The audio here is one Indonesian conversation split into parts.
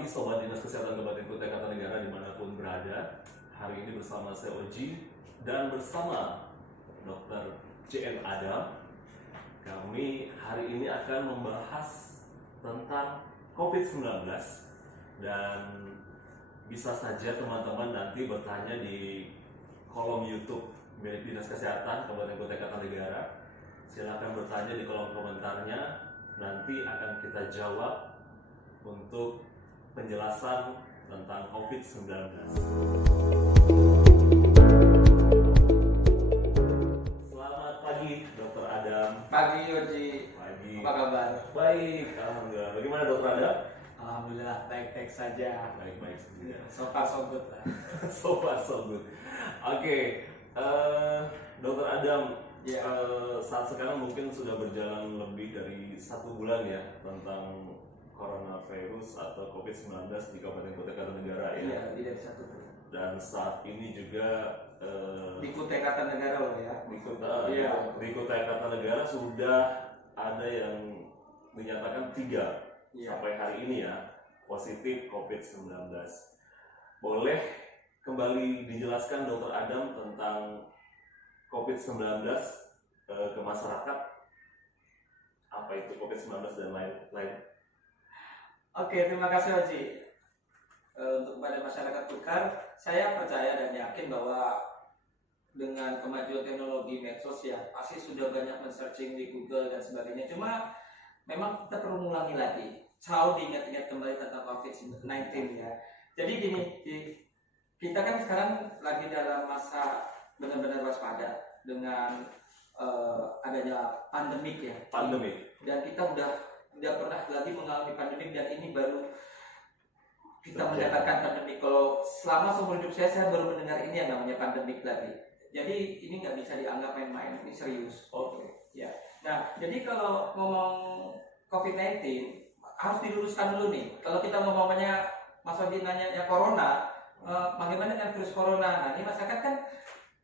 pagi Sobat Dinas Kesehatan Kabupaten Kutai Kartanegara dimanapun berada. Hari ini bersama saya Oji dan bersama Dr. JN Adam. Kami hari ini akan membahas tentang COVID-19 dan bisa saja teman-teman nanti bertanya di kolom YouTube milik Dinas Kesehatan Kabupaten Kutai Kartanegara. Silakan bertanya di kolom komentarnya, nanti akan kita jawab untuk penjelasan tentang COVID-19. Selamat pagi, Dr. Adam. Pagi, Yoji. Pagi. Apa kabar? Baik, alhamdulillah. Bagaimana, Dr. Adam? Alhamdulillah, baik-baik saja. Baik-baik saja. So far so good lah. So far so good. Oke, Dr. Adam. Ya. Saat sekarang mungkin sudah berjalan lebih dari 1 bulan ya tentang coronavirus atau COVID-19 di Kabupaten Kutai Kartanegara ya. Iya, lebih dari 1 bulan. Dan saat ini juga Di Kutai Kartanegara loh ya. di Kutai Kartanegara sudah ada yang dinyatakan 3 sampai hari ini ya positif COVID-19. Boleh kembali dijelaskan Dr. Adam tentang COVID-19 ke masyarakat? Apa itu COVID-19 dan lain-lain? Oke, terima kasih Oji. Untuk kepada masyarakat Tukar, saya percaya dan yakin bahwa dengan kemajuan teknologi medsos ya pasti sudah banyak men-searching di Google dan sebagainya. Cuma memang kita perlu mengulangi lagi, selalu diingat-ingat kembali tentang COVID-19 ya. Jadi gini, kita kan sekarang lagi dalam masa benar-benar waspada dengan adanya pandemik ya. Pandemik. Dan kita udah pernah lagi mengalami pandemik dan ini baru kita mendapatkan pandemik. Kalau selama seumur hidup saya baru mendengar ini yang namanya pandemik lagi. Jadi ini nggak bisa dianggap main-main, ini serius. Oke. Ya. Nah, jadi kalau ngomong COVID-19 harus diluruskan dulu nih. Kalau kita ngomongnya Mas Odi nanya ya corona, bagaimana dengan virus corona? Nah, ini masyarakat kan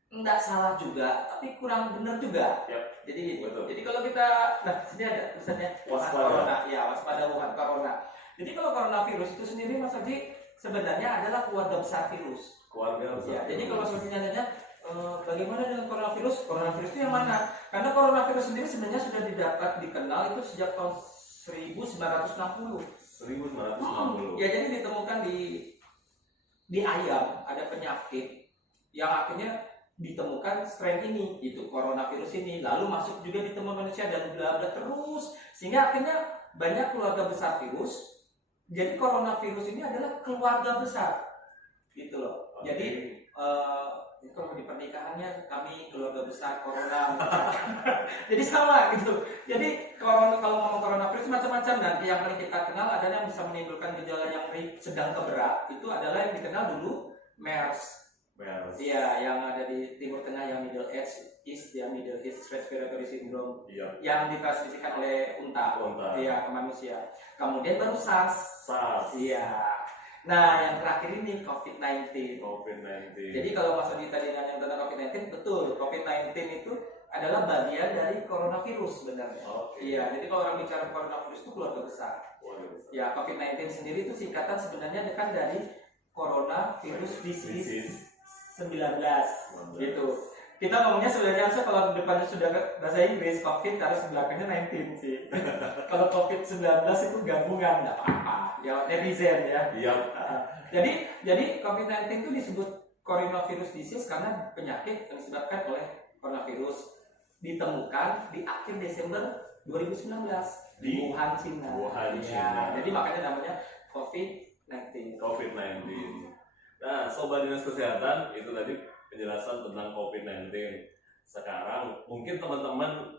nggak salah juga, tapi kurang benar juga. Yep. Jadi, betul. jadi kalau kita, nah sini ada tulisannya Wuhan corona, ya waspada Wuhan corona. Jadi kalau coronavirus itu sendiri Mas Odi sebenarnya adalah keluarga besar virus. Keluarga besar. Ya, jadi kalau Mas Odi nanya bagaimana dengan coronavirus? Coronavirus itu yang mana? Karena coronavirus sendiri sebenarnya sudah dikenal itu sejak tahun 1960. 1960. Ya, jadi ditemukan di ayam ada penyakit yang akhirnya ditemukan strain ini, itu coronavirus ini, lalu masuk juga di teman manusia dan bla bla terus, sehingga akhirnya banyak keluarga besar virus. Jadi coronavirus ini adalah keluarga besar, gitu loh. Okay. Jadi kalau di pernikahannya kami keluarga besar corona, jadi sama gitu. Jadi kalau ngomong coronavirus macam-macam, dan yang paling kita kenal adalah yang bisa menimbulkan gejala yang sedang ke berat, itu adalah yang dikenal dulu MERS. Iya, yang ada di Timur Tengah, yang Middle East ya, Middle East Respiratory Syndrome, yang ditransmisikan oleh unta. Iya, ke manusia. Kemudian baru SARS. Iya. Nah, yang terakhir ini COVID-19. Jadi kalau Mas Odi tadi nanya tentang COVID-19, betul. COVID-19 itu adalah bagian dari coronavirus sebenarnya. Iya, jadi kalau orang bicara coronavirus itu keluarga besar. Ya, COVID-19 sendiri itu singkatan sebenarnya kan dari coronavirus disease 19 gitu. Kita ngomongnya sebenarnya harusnya kalau depannya sudah bahasa Inggris COVID, harus belakangnya 19 sih. Kalau COVID-19 itu gabungan, nggak apa-apa. Ya netizen ya. Iya. Jadi COVID-19 itu disebut coronavirus disease karena penyakit yang disebabkan oleh coronavirus ditemukan di akhir Desember 2019 di Wuhan, Cina. Cina. Jadi makanya namanya COVID-19. Nah, Sobat Dinas Kesehatan, itu tadi penjelasan tentang COVID-19. Sekarang mungkin teman-teman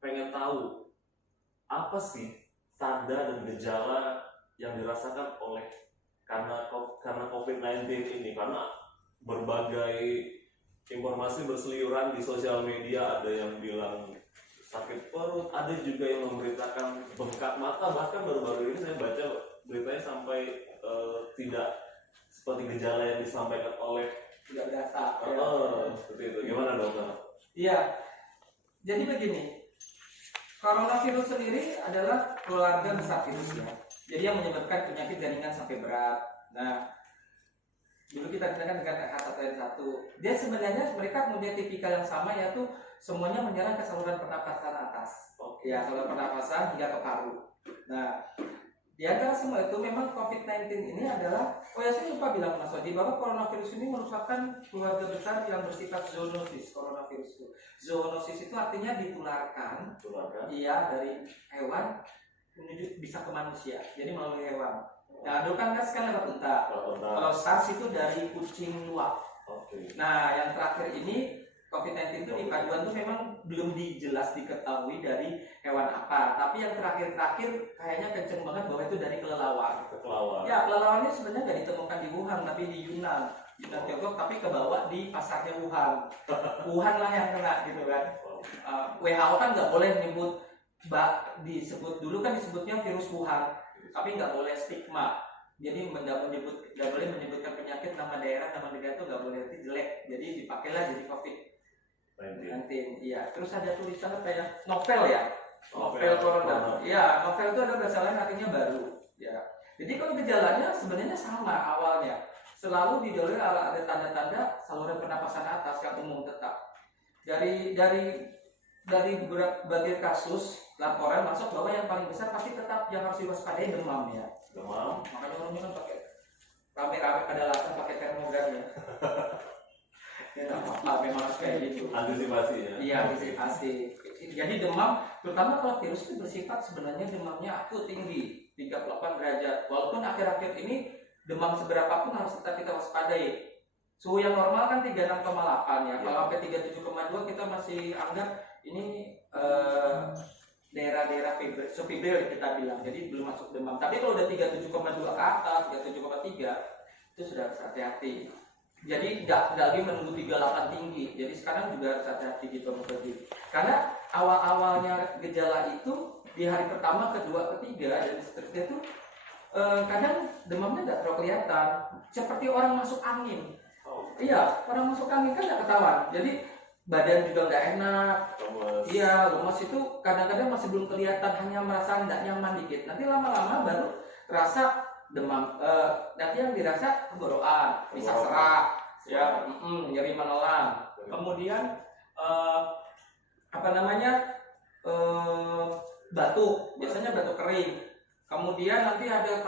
pengen tahu apa sih tanda dan gejala yang dirasakan karena COVID-19 ini, karena berbagai informasi berseliweran di sosial media. Ada yang bilang sakit perut, ada juga yang memberitakan bengkak mata, bahkan baru-baru ini saya baca beritanya sampai tidak seperti gejala yang disampaikan oleh tidak berasa. Seperti itu. Gimana dokter? Iya. Jadi begini, coronavirus sendiri adalah keluarga besar virus ya. Jadi yang menyebabkan penyakit ringan sampai berat. Nah, dulu kita dengarkan dengan H1N1. Dia sebenarnya mereka punya tipikal yang sama, yaitu semuanya menyerang ke saluran pernapasan atas. Ya, saluran pernapasan hingga ke paru. Nah, di antara semua itu memang COVID-19 ini adalah, saya lupa bilang Mas Wadi, bahwa coronavirus ini merupakan keluarga besar yang bersifat zoonosis. Coronavirus itu, zoonosis itu artinya ditularkan, iya, dari hewan menuju bisa ke manusia, jadi melalui hewan. Nah, dulu kan lewat unta. Kalau SARS itu dari kucing luwak. Nah, yang terakhir ini COVID-19 itu di paduan itu memang belum jelas diketahui dari hewan apa, tapi yang terakhir kayaknya kenceng banget bahwa itu dari kelelawar. Ya, kelelawarnya sebenarnya nggak ditemukan di Wuhan, tapi di Yunan Tiongkok, tapi kebawa di pasarnya Wuhan. Wuhan lah yang kena gitu kan. WHO kan nggak boleh nyebut, disebut dulu kan disebutnya virus Wuhan, tapi nggak boleh stigma. Jadi nggak boleh menyebutkan penyakit, nama daerah, nama negara itu nggak boleh, itu jelek. Jadi dipakailah jadi COVID-19. Iya. Terus ada tulisan apa ya? Novel ya. Novel corona. Iya, novel itu ada bahasa lain artinya baru. Ya. Jadi kalau gejalanya sebenarnya sama awalnya. Selalu didahului ada tanda-tanda saluran pernapasan atas yang umum tetap. Dari berbagai kasus laporan masuk bahwa yang paling besar pasti tetap yang harus diwaspadai demam ya. Demam. Makanya orangnya kan pakai rame-rame pada latar pakai termogan ya. Ya, memang harus kayak gitu. Antisipasi ya. Iya, antisipasi. Jadi demam, terutama kalau virus itu bersifat sebenarnya demamnya akut tinggi, 38 derajat. Walaupun akhir-akhir ini demam seberapa pun harus tetap kita waspadai. Suhu yang normal kan 36,8 ya. Kalau sampai 37,2 kita masih anggap ini daerah-daerah subfebril kita bilang. Jadi belum masuk demam. Tapi kalau udah 37,2 ke atas, 37,3 itu sudah harus hati-hati. Jadi tidak lagi menunggu 38 tinggi. Jadi sekarang juga harus hati-hati gitu karena awal-awalnya gejala itu di hari pertama, kedua, ketiga dan seterusnya itu kadang demamnya tidak terlalu kelihatan, seperti orang masuk angin. Iya, orang masuk angin kan tidak ketahuan. Jadi badan juga nggak enak. Iya, lemas itu kadang-kadang masih belum kelihatan, hanya merasa tidak nyaman dikit. Nanti lama-lama baru terasa demam, nanti yang dirasa tenggorokan, bisa serak, ya, nyeri menelan. Kemudian batuk, biasanya batuk kering. Kemudian nanti ada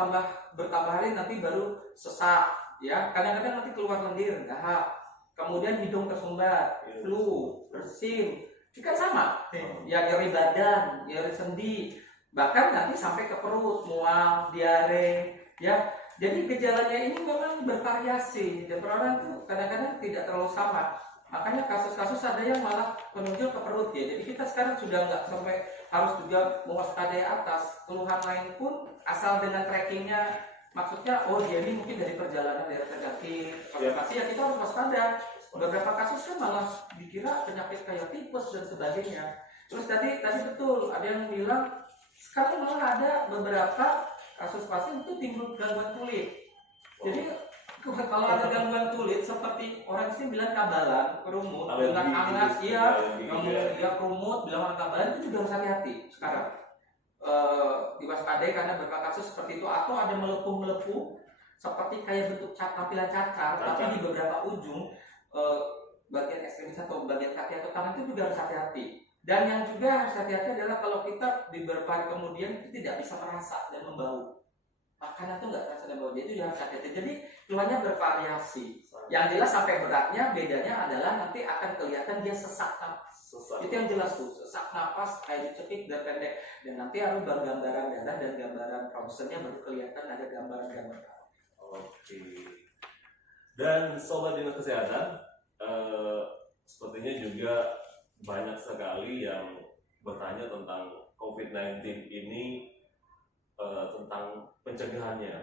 bertambah hari nanti baru sesak, ya. Kadang-kadang nanti keluar lendir, dahak. Kemudian hidung tersumbat, flu, bersin, juga sama. Ya, nyeri badan, nyeri sendi, bahkan nanti sampai ke perut, mual, diare. Ya, jadi gejalanya ini memang bervariasi dan per orang itu kadang-kadang tidak terlalu sama. Makanya kasus-kasus ada yang malah menunjuk ke perut ya. Jadi kita sekarang sudah nggak sampai harus juga mewaspadai atas. Keluhan lain pun asal dengan trackingnya, maksudnya dia ini mungkin dari perjalanan daerah terjangkit, konfirmasi ya kita harus waspada. Beberapa kasus kan malah dikira penyakit kayak tipes dan sebagainya. Terus tadi betul ada yang bilang sekarang malah ada beberapa kasus pasien itu timbul gangguan kulit. Jadi kalau ada gangguan kulit seperti orang sih bilang kabalan, kerumut, dengan hangat, dia kerumut, bilang kabalan, itu juga harus hati-hati sekarang. Diwaspadai karena beberapa kasus seperti itu, atau ada melepuh-melepuh seperti kayak bentuk tampilan cacar, tapi di beberapa ujung bagian ekstremis atau bagian kaki atau tangan itu juga harus hati-hati. Dan yang juga harus hati-hati adalah kalau kita di beberapa hari kemudian itu tidak bisa merasa dan membau. Makanan itu nggak terasa dan bau, dia itu harus hati-hati. Jadi keluarnya bervariasi. Yang jelas sampai beratnya bedanya adalah nanti akan kelihatan dia sesak napas. Itu yang jelas tuh, sesak napas, air dicekik dan pendek. Dan nanti harus gambaran darah dan gambaran ronsennya baru kelihatan ada gambaran-gambaran. Oke. Dan sobat dinas kesehatan, sepertinya juga banyak sekali yang bertanya tentang COVID-19 ini, tentang pencegahannya.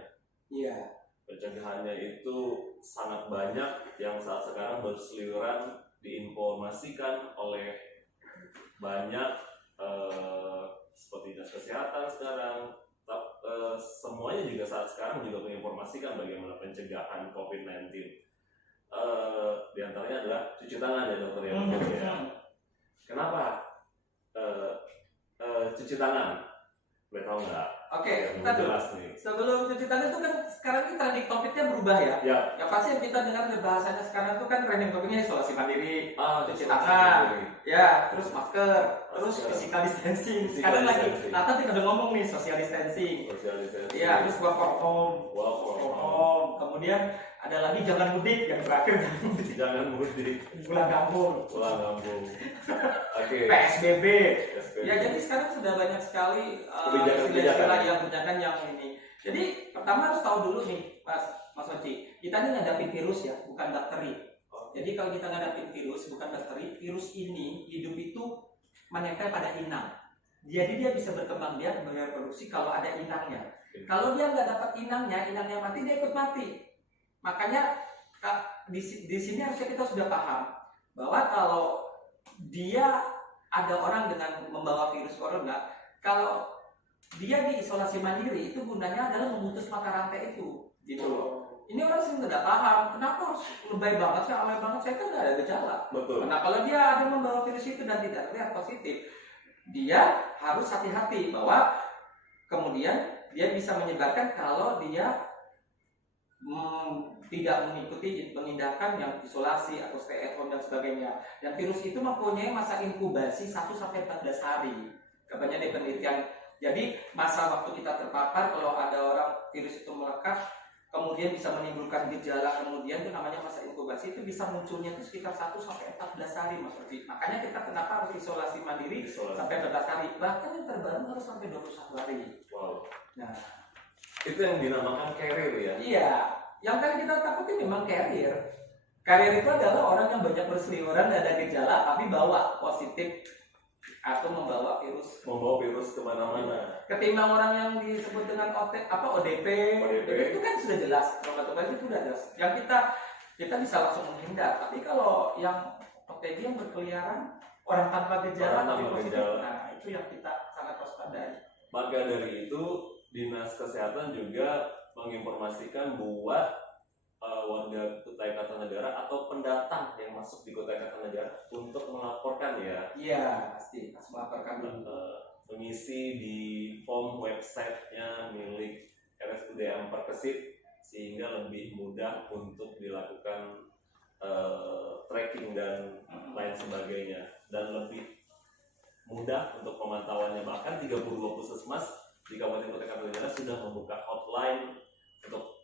Iya. Pencegahannya itu sangat banyak yang saat sekarang berseliweran diinformasikan oleh banyak seperti dinas kesehatan sekarang. Semuanya juga saat sekarang juga menginformasikan bagaimana pencegahan COVID-19. Di antaranya adalah cuci tangan ya dokter ya. Kenapa cuci tangan? Boleh tahu nggak? Oke, Yang kita dulu. jelas nih. Sebelum cuci tangan itu kan sekarang ini trending topiknya berubah ya. Ya. Yang pasti yang kita dengar bahasanya sekarang itu kan trending topiknya isolasi mandiri, cuci isolasi tangan, mandiri. ya, terus masker, terus Masker. physical distancing. Physical Sekarang lagi, distancing. Nata kita udah ngomong nih social distancing. Sosialisasi. Iya, terus work from home. Work from From home. home. Kemudian ada lagi jangan mudik yang terakhir Jangan mudik. pulang kampung. Pulang kampung. Oke. PSBB. SPB. Ya jadi sekarang sudah banyak sekali Kebijakan-kebijakan. yang kebijakan yang ini. Jadi pertama harus tahu dulu nih, Mas Oci, kita ini ngadapin virus ya, bukan bakteri. Jadi kalau kita ngadapin virus, bukan bakteri, virus ini hidup itu menempel pada inang. Jadi dia bisa berkembang biak berproduksi kalau ada inangnya. Kalau dia nggak dapat inangnya mati, dia ikut mati. Makanya di sini harusnya kita sudah paham bahwa kalau dia ada orang dengan membawa virus corona, kalau dia diisolasi mandiri itu gunanya adalah memutus mata rantai itu, gitu loh. Ini orang sih tidak paham, kenapa harus lebay banget sih, alay banget, saya kan nggak ada gejala. Betul. Nah kalau dia ada membawa virus itu dan tidak terlihat positif, dia harus hati-hati bahwa kemudian dia bisa menyebarkan kalau dia tidak mengikuti penindakan yang isolasi atau stay at home dan sebagainya. Dan virus itu mempunyai masa inkubasi 1-14 hari. Katanya di penelitian. Jadi masa waktu kita terpapar, kalau ada orang virus itu melekat, kemudian bisa menimbulkan gejala, kemudian itu namanya masa inkubasi, itu bisa munculnya itu sekitar 1-14 hari, Mas Ferdi. Makanya kita kenapa harus isolasi mandiri sampai 14 hari, bahkan yang terbaru harus sampai 21 hari. Wow. Nah, Itu yang dinamakan carrier ya? iya, yang kan kita takutin memang carrier. Carrier itu adalah orang yang banyak berseliweran, tidak ada gejala, tapi bawa positif atau membawa virus Kemana-mana. ketimbang orang yang disebut dengan ODP itu kan sudah jelas, obat-obat itu sudah jelas yang kita bisa langsung menghindar. Tapi kalau yang OTG yang berkeliaran, orang tanpa gejala tapi positif, nah itu yang kita sangat waspadai. Maka dari itu Dinas Kesehatan juga menginformasikan buat warga Kutai Kartanegara atau pendatang yang masuk di Kutai Kartanegara untuk melaporkan ya. Iya, pasti harus melaporkan dulu. Mengisi di form websitenya milik RSUD Perkesit sehingga lebih mudah untuk dilakukan tracking dan lain sebagainya, dan lebih mudah untuk pemantauannya. Bahkan 32 puskesmas di Kabupaten Kutai Kartanegara sudah membuka hotline untuk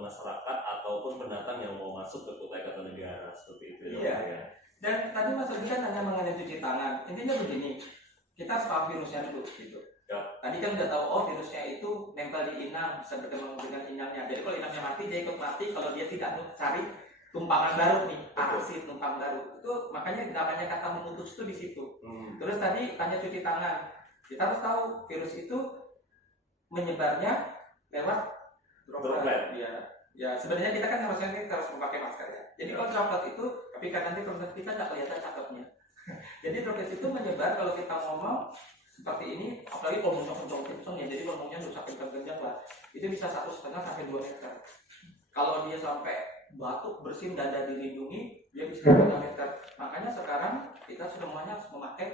masyarakat ataupun pendatang yang mau masuk ke Kutai Kartanegara, seperti itu. Iya. Ya. Dan tadi Mas Rudi kan hanya mengenai cuci tangan. Intinya begini, kita harus tahu virusnya dulu, gitu. Ya. Tadi kan udah tahu, oh virusnya itu nempel di inang, bisa berkembang dengan inangnya. Jadi kalau inangnya mati, dia ikut mati. Kalau dia tidak cari tumpangan baru nih, parasit tumpang baru. Itu makanya namanya kata memutus itu di situ. Terus tadi tanya cuci tangan. Kita harus tahu virus itu menyebarnya lewat droplet. Ya sebenarnya kita kan harus memakai masker ya. Jadi kalau droplet itu, tapi kan nanti kalau kita nggak kelihatan cakepnya. Jadi droplet itu menyebar kalau kita ngomong seperti ini, apalagi kalau kencang ya. Jadi ngomongnya udah sampai kencang lah. Itu bisa 1,5 sampai 2 meter. Kalau dia sampai batuk, bersin, dada dilindungi, dia bisa 2 meter. Makanya sekarang kita semuanya harus memakai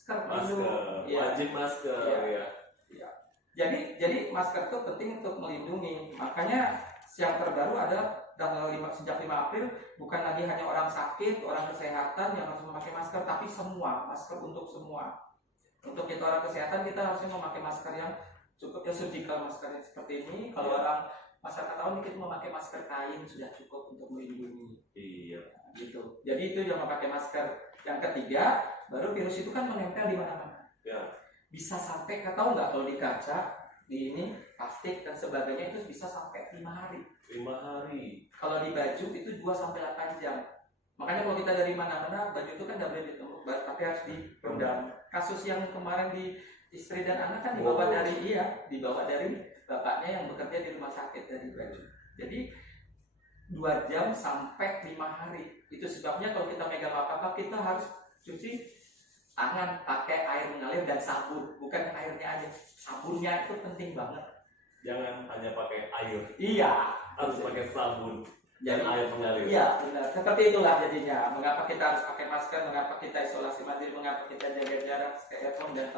masker. Wajib masker ya. Jadi masker itu penting untuk melindungi. Makanya yang terbaru ada sejak 5 April bukan lagi hanya orang sakit, orang kesehatan yang harus memakai masker, tapi semua, masker untuk semua. Untuk kita orang kesehatan kita harusnya memakai masker yang cukup, ya surgical masker yang seperti ini. Kalau orang masyarakat awam kita memakai masker kain sudah cukup untuk melindungi. Iya. Gitu. Jadi itu yang memakai masker. Yang ketiga, baru virus itu kan menempel di mana-mana. Ya. Bisa sampai, tahu nggak kalau di kaca, di ini plastik dan sebagainya itu bisa sampai 5 hari. 5 hari. Kalau di baju itu 2-8 jam. Makanya kalau kita dari mana-mana, baju itu kan nggak boleh ditumpuk, tapi harus direndam. Kasus yang kemarin di istri dan anak kan dibawa dari bapaknya yang bekerja di rumah sakit dari baju. Jadi 2 jam sampai 5 hari. Itu sebabnya kalau kita megang apa-apa kita harus cuci tangan pakai air mengalir dan sabun, bukan airnya aja, sabunnya itu penting banget. Jangan hanya pakai air. Iya, harus pakai sabun. dan air mengalir. Iya, benar. Seperti itulah jadinya. Mengapa kita harus pakai masker, mengapa kita isolasi mandiri, mengapa kita jaga jarak, stay at home, dan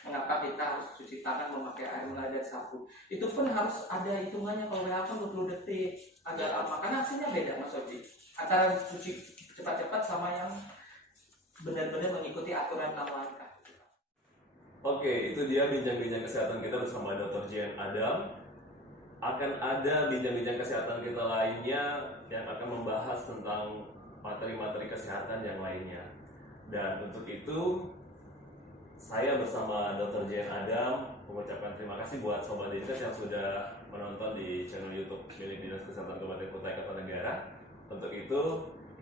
mengapa kita harus cuci tangan, memakai air mengalir dan sabun. Itu pun harus ada hitungannya, kalau WA kan 20 detik, agak lama. Karena hasilnya beda, Mas Oji. Antara cuci cepat-cepat sama yang benar-benar mengikuti aturan 6 langkah. Oke, itu dia bincang-bincang kesehatan kita bersama Dr. Jen Adam. Akan ada bincang-bincang kesehatan kita lainnya yang akan membahas tentang materi-materi kesehatan yang lainnya. Dan untuk itu, saya bersama Dr. Jen Adam mengucapkan terima kasih buat Sobat Dinkes yang sudah menonton di channel YouTube milik Dinas Kesehatan Kabupaten Kutai Kartanegara. Untuk itu,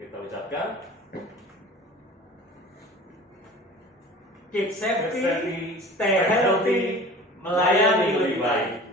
kita ucapkan Keep safety, stay healthy, melayani lebih baik.